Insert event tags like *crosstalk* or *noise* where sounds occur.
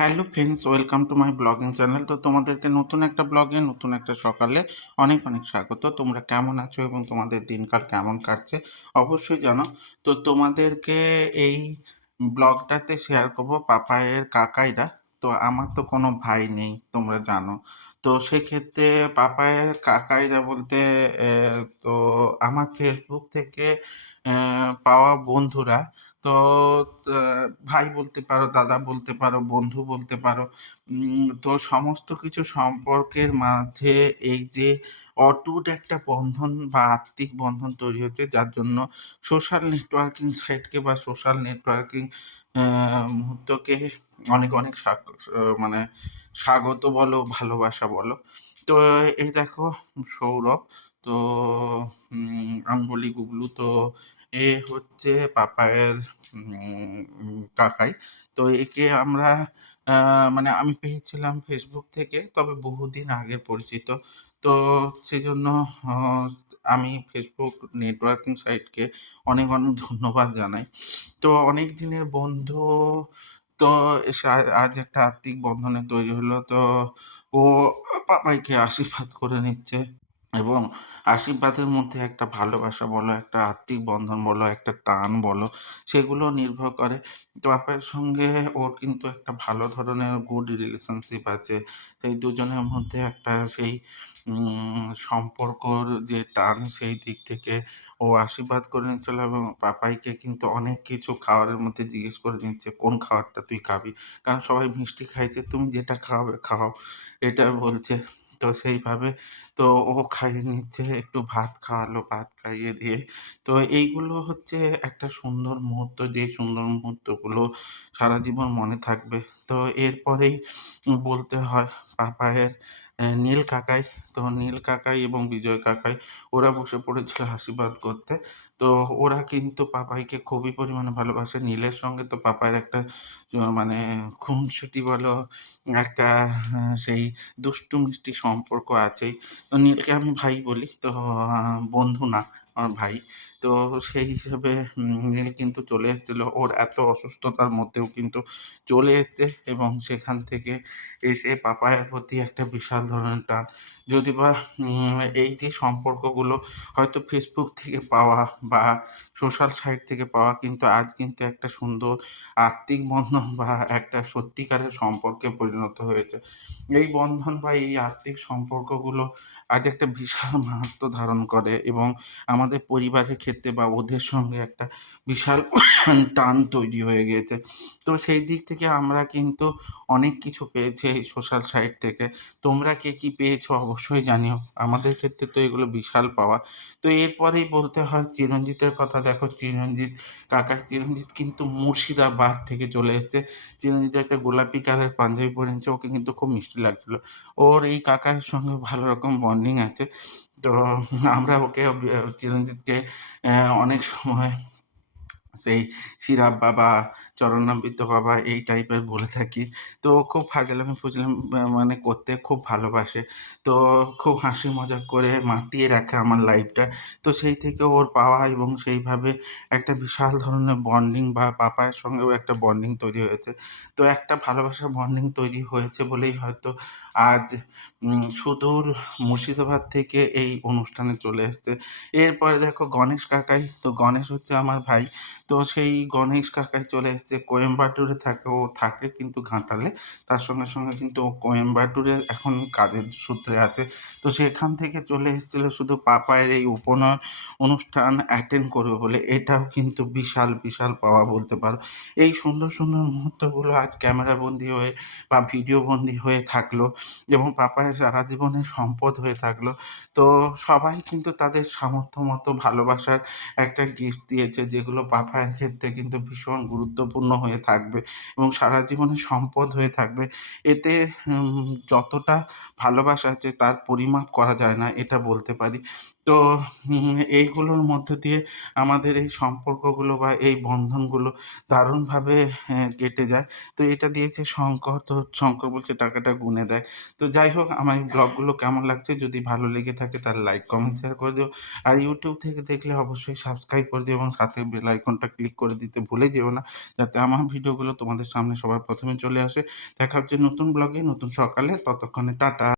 Hello friends, welcome to my blogging channel. তো তোমাদেরকে নতুন একটা ব্লগে, নতুন একটা সকালে অনেক অনেক স্বাগত। তোমরা কেমন আছো এবং তোমাদের দিনকাল কেমন কাটছে অবশ্যই জানো। তো তোমাদেরকে এই ব্লগটাতে শেয়ার করব পাপায়ের কাকাইরা। তো আমার তো কোনো ভাই নেই, তোমরা জানো। তো সেক্ষেত্রে পাপায়ের কাকাইরা বলতে তো আমার ফেসবুক থেকে পাওয়া বন্ধুরা তো ভাই বলতে পারো, দাদা বলতে পারো, বন্ধু বলতে পারো তো সমস্ত কিছু সম্পর্কের মাঝে এই যে অটুট একটা বন্ধন বা আত্মিক বন্ধন তৈরি হচ্ছে, যার জন্য সোশ্যাল নেটওয়ার্কিং সাইটকে বা সোশ্যাল নেটওয়ার্কিং মুহূর্তকে অনেক অনেক মানে স্বাগত বলো, ভালোবাসা বলো। তো, এই দেখো সৌরভ তো আমি বলি গুগলু তো এ হচ্ছে পাপায়ের কাকাই। তো একে আমরা মানে আমি পেয়েছিলাম ফেসবুক থেকে, তবে বহুদিন আগের পরিচিত। তো সেজন্য আমি ফেসবুক নেটওয়ার্কিং সাইটকে অনেক অনেক ধন্যবাদ জানাই। তো অনেক দিনের বন্ধু, তো আজ একটা আত্মিক বন্ধনে তৈরি হলো। তো ও পাপাইকে আশীর্বাদ করে নিচ্ছে। এবং আশীর্বাদের মধ্যে একটা ভালোবাসা বলো, একটা আত্মিক বন্ধন বলো, একটা টান বলো, সেগুলো নির্ভর করে। পাপাইয়ের সঙ্গে ওর কিন্তু একটা ভালো ধরনের গুড রিলেশনশিপ আছে। সেই দুজনের মধ্যে একটা সেই সম্পর্কর যে টান সেই দিক থেকে ও আশীর্বাদ করে নিচ্ছিল এবং পাপাইকে কিন্তু অনেক কিছু খাবারের মধ্যে জিজ্ঞেস করে নিচ্ছে, কোন খাবারটা তুই খাবি? কারণ সবাই মিষ্টি খাইছে, তুমি যেটা খাওয়াবে খাওয়াও এটা বলছে। তো সেইভাবে তো ও খাইয়ে নিচ্ছে, একটু ভাত খাওয়ালো, ভাত খাইয়ে দিয়ে। তো এইগুলো হচ্ছে একটা সুন্দর মুহূর্ত, যে সুন্দর মুহূর্তগুলো সারা জীবন মনে থাকবে। তো এরপরেই বলতে হয়, পাপায়ের নীল কাকাই, তো নীল কাকাই এবং বিজয় কাকাই, ওরা বসে পড়েছিল আশীর্বাদ করতে। তো ওরা কিন্তু পাপাইকে খুবই পরিমাণে ভালোবাসে। নীলের সঙ্গে তো পাপাইয়ের একটা মানে খুনসুটি বলো, একটা সেই দুষ্টু মিষ্টি সম্পর্ক আছেই। তো নীলকে আমি ভাই বলি, তো বন্ধু না। আমার ভাই। তো সেই হিসেবে নীল কিন্তু চলে এসেছিল। ওর এত অসুস্থতার মধ্যেও কিন্তু চলে এসছে এবং সেখান থেকে এসে পাপায়ের প্রতি একটা বিশাল ধরনের টান। যদি বা এই যে সম্পর্কগুলো হয়তো ফেসবুক থেকে পাওয়া বা সোশ্যাল সাইট থেকে পাওয়া কিন্তু আজ কিন্তু একটা সুন্দর আত্মিক বন্ধন বা একটা সত্যিকারের সম্পর্কে পরিণত হয়েছে। এই বন্ধন বা এই আত্মিক সম্পর্কগুলো আজ একটা বিশাল মাহাত্ম্য ধারণ করে এবং আমাদের পরিবারের ক্ষেত্রে বা ওদের সঙ্গে একটা বিশাল *coughs* টান তৈরি হয়ে গিয়েছে। তো সেই দিক থেকে আমরা কিন্তু অনেক কিছু পেয়েছি এই সোশ্যাল সাইট থেকে। তোমরা কে কী পেয়েছ অবশ্যই জানিও। আমাদের ক্ষেত্রে তো এগুলো বিশাল পাওয়া। তো এরপরেই বলতে হয় চিরঞ্জিতের কথা। দেখো চিরঞ্জিত, কাকা চিরঞ্জিত কিন্তু মুর্শিদাবাদ থেকে চলে এসেছে। চিরঞ্জিত একটা গোলাপি কালার পাঞ্জাবি পরে ওকে কিন্তু খুব মিষ্টি লাগছিল। ওর এই কাকার সঙ্গে ভালো রকম বন্ডিং আছে। তো আমরা ওকে চিরঞ্জিতকে অনেক সময় সেই সিরাপ বাবা চরণামৃত বাবা এই টাইপের বলে থাকি। তো খুব ফাজলামি ফুজলামি মানে করতে খুব ভালোবাসে। তো খুব হাসি মজা করে মাতিয়ে রাখে আমার লাইফটা তো সেই থেকে ওর পাওয়া এবং সেইভাবে একটা বিশাল ধরনের বন্ডিং বা পাপায়ের সঙ্গেও একটা বন্ডিং তৈরি হয়েছে। তো একটা ভালোবাসার বন্ডিং তৈরি হয়েছে বলেই হয়তো আজ সুদূর মুর্শিদাবাদ থেকে এই অনুষ্ঠানে চলে এসছে। এরপরে দেখো গণেশ কাকাই, তো গণেশ হচ্ছে আমার ভাই। তো সেই গণেশ কাকাই চলে এসছে কোয়েম্বাটুরে থাকে, ও থাকে কিন্তু ঘাটালে। তার সঙ্গে সঙ্গে কিন্তু ও কোয়েম্বাটুরে এখন কাজের সূত্রে আছে। তো সেখান থেকে চলে এসেছিল শুধু পাপায়ের এই উপনয়ন অনুষ্ঠান অ্যাটেন্ড করবে বলে। এটাও কিন্তু বিশাল বিশাল পাওয়া বলতে পারো। এই সুন্দর সুন্দর মুহূর্তগুলো আজ ক্যামেরাবন্দি হয়ে বা ভিডিও বন্দি হয়ে থাকল এবং পাপায়ের সারা জীবনের সম্পদ হয়ে থাকল। তো সবাই কিন্তু তাদের সামর্থ্য মতো ভালোবাসার একটা গিফট দিয়েছে, যেগুলো পাপায়ের ক্ষেত্রে কিন্তু ভীষণ গুরুত্বপূর্ণ। হয়ে থাকবে এবং সারা জীবনে সম্পদ হয়ে থাকবে। এতে যতটা ভালোবাসা আছে তার পরিমাপ করা যায় না, এটা বলতে পারি। তো এইগুলোর মধ্যে দিয়ে আমাদের এই সম্পর্কগুলো বা এই বন্ধনগুলো দারুণভাবে কেটে যায়। তো এটা দিয়েছে শঙ্কর তো শঙ্কর বলছে টাকাটা গুনে দেয়। তো যাই হোক, আমার ব্লগগুলো কেমন লাগছে যদি ভালো লেগে থাকে তাহলে লাইক কমেন্ট শেয়ার করে দিও। আর ইউটিউব থেকে দেখলে অবশ্যই সাবস্ক্রাইব করে দিও এবং সাথে বেল আইকনটা ক্লিক করে দিতে ভুলে যেও না, যাতে আমার ভিডিওগুলো তোমাদের সামনে সবার প্রথমে চলে আসে। দেখা হচ্ছে নতুন ব্লগে, নতুন সকালে, ততক্ষণে টাটা।